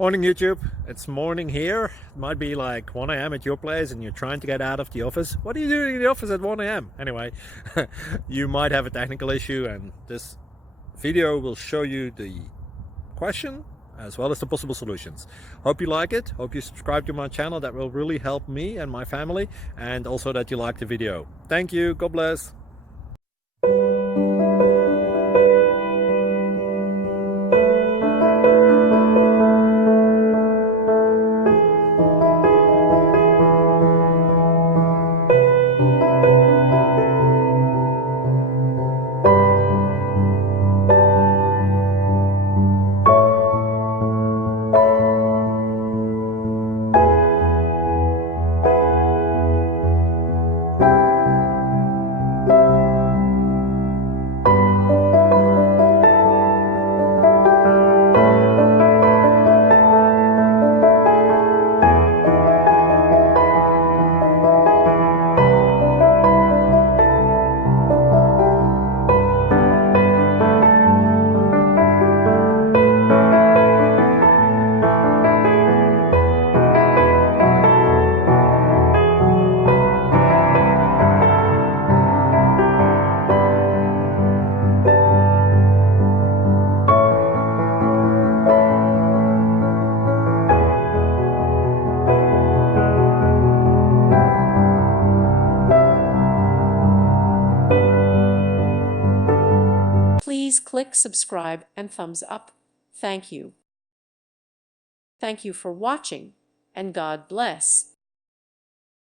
Morning YouTube, it's morning here. It might be like 1 a.m. at your place and you're trying to get out of the office. What are you doing in the office at 1 a.m.? Anyway, you might have a technical issue and this video will show you the question as well as the possible solutions. Hope you like it, hope you subscribe to my channel. That will really help me and my family, and also that you like the video. Thank you, God bless. Please click subscribe and thumbs up. Thank you. Thank you for watching, and God bless.